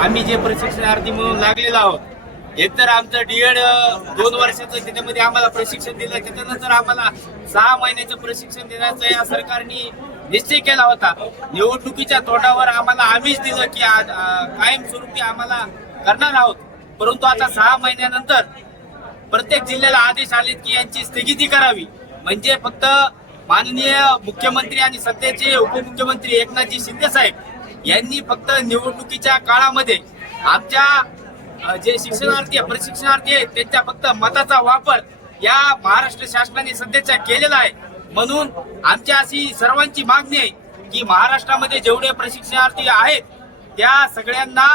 आम्ही जे प्रशिक्षणार्थी म्हणून लागलेलो आहोत एकतर आमचं डीएड दोन वर्षाचं त्याच्यामध्ये आम्हाला प्रशिक्षण दिलं. त्याच्यानंतर आम्हाला सहा महिन्याचं प्रशिक्षण देण्याचा या सरकारने निश्चय केला होता. निवडणुकीच्या तोंडावर आम्हाला आम्हीच दिलं की आज कायमस्वरूपी आम्हाला करणार आहोत. परंतु आता सहा महिन्यानंतर प्रत्येक जिल्ह्याला आदेश आलेत की यांची स्थगिती करावी. म्हणजे फक्त माननीय मुख्यमंत्री आणि सध्याचे उपमुख्यमंत्री एकनाथजी शिंदे साहेब यांनी फक्त निवडणुकीच्या काळामध्ये आमच्या जे शिक्षणार्थी आहे, प्रशिक्षणार्थी आहेत त्यांच्या फक्त मताचा वापर या महाराष्ट्र शासनाने सध्याच्या केलेला आहे. म्हणून आमची अशी सर्वांची मागणी आहे की महाराष्ट्रामध्ये जेवढे प्रशिक्षणार्थी आहेत त्या सगळ्यांना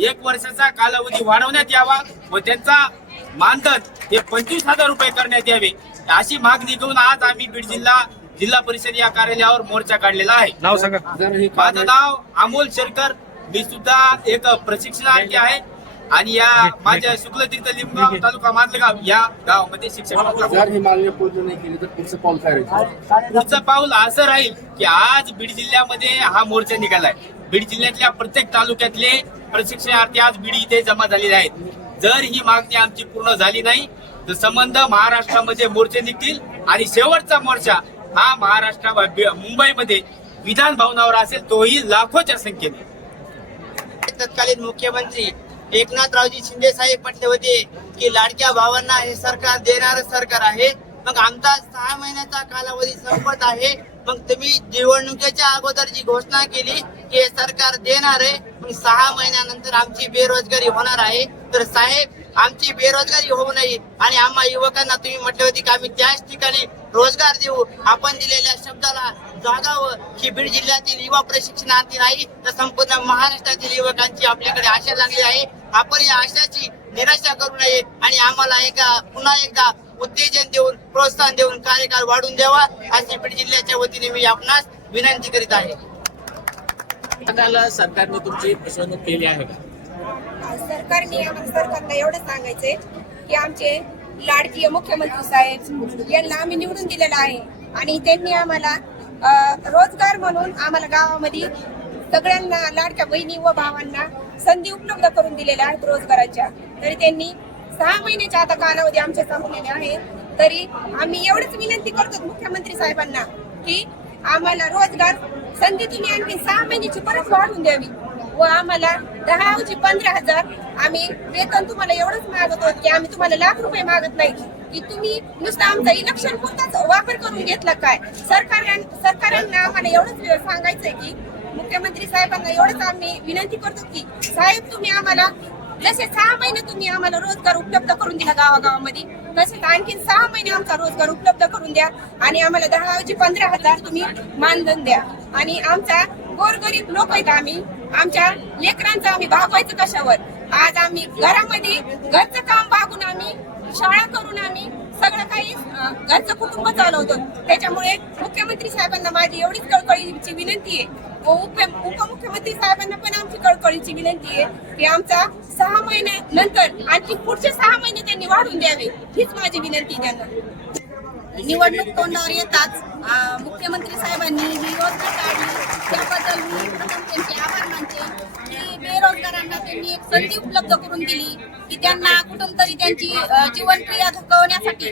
एक वर्षाचा कालावधी वाढवण्यात यावा व त्यांचा मानधन हे पंचवीस हजार रुपये करण्यात यावे. अशी मागणी घेऊन आज आम्ही बीड जिल्हा जिल्हा परिषद या कार्यालयावर मोर्चा काढलेला आहे. नाव सांगा. माझं नाव अमोल शेरकर. मी सुद्धा एक प्रशिक्षणार्थी आहे. आणि या माझ्या शुक्लतीर्थ लिंबगाव तालुका माजलगाव या गावामध्ये शिक्षण ही पुढचं पाऊल असं राहील की आज बीड जिल्ह्यामध्ये हा मोर्चा निघालाय. बीड जिल्ह्यातल्या प्रत्येक तालुक्यातले प्रशिक्षणार्थी आज बीड इथे जमा झालेले आहेत. जर ही मागणी आमची पूर्ण झाली नाही तर संबंध महाराष्ट्रामध्ये मोर्चे निघतील आणि शेवटचा मोर्चा हा महाराष्ट्र मुंबईमध्ये विधान भवनावर असेल तोही लाखोच्या संख्येने तत्कालीन मुख्यमंत्री एकनाथरावजी शिंदे साहेब म्हटले होते की लाडक्या भावांना हे सरकार देणार सरकार आहे. मग आमचा सहा महिन्याचा कालावधी संपत आहे. मग तुम्ही निवडणुकीच्या अगोदर जी घोषणा केली की हे सरकार देणार आहे मग सहा महिन्यानंतर आमची बेरोजगारी होणार आहे. तर साहेब आमची बेरोजगारी होऊ नये आणि आम्हा युवकांना तुम्ही म्हटले होते की आम्ही त्याच ठिकाणी रोजगार देऊ. आपण दिलेल्या शब्दाला जागावं. ही बीड जिल्ह्यातील युवा प्रशिक्षणार्थी नाही तर संपूर्ण महाराष्ट्रातील युवकांची आपल्याकडे आशा लागली आहे. आपण या आशाची निराशा करू नये आणि आम्हाला एका पुन्हा एकदा उत्तेजन देऊन प्रोत्साहन देऊन कार्यकाळ वाढून द्यावा. अशी बीड जिल्ह्याच्या वतीने मी आपणास विनंती करीत आहे. सरकारने तुमची फसवणूक केली आहे का? सरकारने आम्हाला सरकारला एवढं सांगायचंय की आमचे लाडकीय मुख्यमंत्री साहेब यांना आम्ही निवडून दिलेला आहे. आणि त्यांनी आम्हाला रोजगार म्हणून आम्हाला गावामध्ये सगळ्यांना लाडक्या बहिणी व भावांना संधी उपलब्ध करून दिलेल्या आहेत रोजगाराच्या. तरी त्यांनी सहा महिन्याच्या आता कालावधी आमच्या संपलेले आहे. तरी आम्ही एवढंच विनंती करतो मुख्यमंत्री साहेबांना की आम्हाला रोजगार संधी तुम्ही आणखी सहा महिन्याची परत वाढवून द्यावी. व आम्हाला दहा ऐवजी पंधरा हजार. आम्ही वेतन तुम्हाला एवढंच मागत आहोत की आम्ही तुम्हाला लाख रुपये मागत नाही. की तुम्ही नुसतं आमचा इलेक्शन पुरताच वापर करून घेतला काय? सरकार सरकारांना आम्हाला एवढंच सांगायचंय की मुख्यमंत्री साहेबांना एवढंच आम्ही विनंती करतो की साहेब तुम्ही आम्हाला जसे सहा महिने तुम्ही आम्हाला रोजगार उपलब्ध करून दिला गावागावामध्ये तसेच आणखी सहा महिने आमचा रोजगार उपलब्ध करून द्या आणि आम्हाला दहा ऐवजी पंधरा हजार तुम्ही मानधन द्या. आणि आमचा गोरगरीब लोक आहेत आम्ही आमच्या लेकरांचं आम्ही भागवायचं कशावर? आज आम्ही घरामध्ये घरचं काम भागून आम्ही शाळा करून आम्ही सगळं काही घरचं कुटुंब चालवतो. त्याच्यामुळे मुख्यमंत्री साहेबांना माझी एवढीच कळकळीची विनंती आहे. व उप उपमुख्यमंत्री साहेबांना पण आमची कळकळीची विनंती आहे की आमचा सहा महिने नंतर आणखी पुढचे सहा महिने त्यांनी वाढून द्यावे हीच माझी विनंती त्यांना. निवडणूक तोंडावर येताच मुख्यमंत्री साहेबांनी ही योजना काढली त्याबद्दल मी प्रथम त्यांचे त्यांनी एक संधी उपलब्ध करून दिली की त्यांना कुठून तरी त्यांची जीवनक्रिया धकवण्यासाठी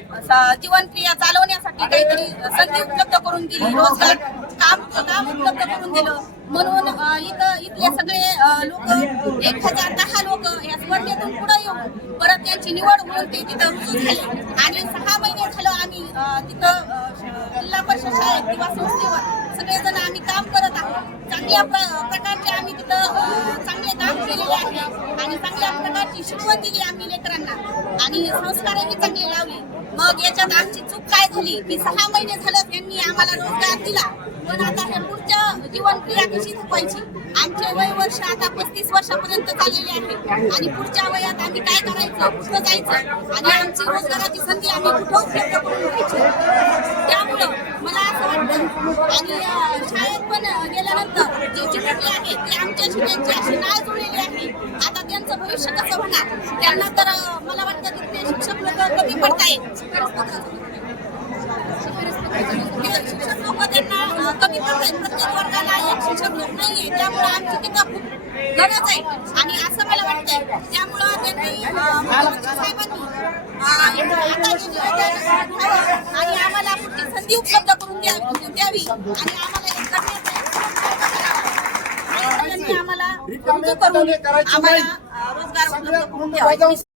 जीवनक्रिया चालवण्यासाठी काहीतरी संधी उपलब्ध करून दिली रोजगार काम काम उपलब्ध करून दिलं. म्हणून इथं इथले सगळे लोक एक हजार दहा लोक या स्पर्धेतून पुढे येऊन परत त्यांची निवड होऊन ते तिथं रुजू झाले. आणि सहा महिने झालं आम्ही तिथं जिल्हा परिषद शाळेत किंवा संस्थेवर सगळेजण आम्ही काम करत चांगल्या प्रकारचे आम्ही तिथं चांगले काम केलेले आहे. आणि चांगल्या प्रकारची शिकवण दिली आम्ही लेकरांना. आणि संस्कारही चांगले लावले. मग याच्यात आमची चूक काय झाली? की सहा महिने झालं त्यांनी आम्हाला रोजगार दिला. पण आता हे पुढच्या जीवन क्रिया कशी थकवायची? आमचे वय वर्ष आता पस्तीस वर्षापर्यंत चाललेले आहे. आणि पुढच्या वयात आम्ही काय करायचं? कुठं जायचं? आणि आमची रोजगाराची संधी आम्ही कुठं उपलब्ध करून घ्यायची त्यामुळं आणि शाळेत पण गेल्यानंतर जी चिमुकले आहे ते आमच्याशी त्यांची अशी नाळ जुळलेली आहे. आता त्यांचं भविष्य कसं होणार? त्यांना तर मला वाटतं की ते शिक्षक लोक कमी पडतायत. शिक्षक लोक त्यांना कमी पडतायत. प्रत्येक वर्गाला एक शिक्षक लोक नाहीये. त्यामुळे आमची तिथं खूप गरज आहे. आणि असं मला वाटतंय त्यामुळं त्यांनी साहेबांनी आणि आम्हाला पुढची संधी उपलब्ध द्यावी द्यावी आणि आम्हाला रोजगार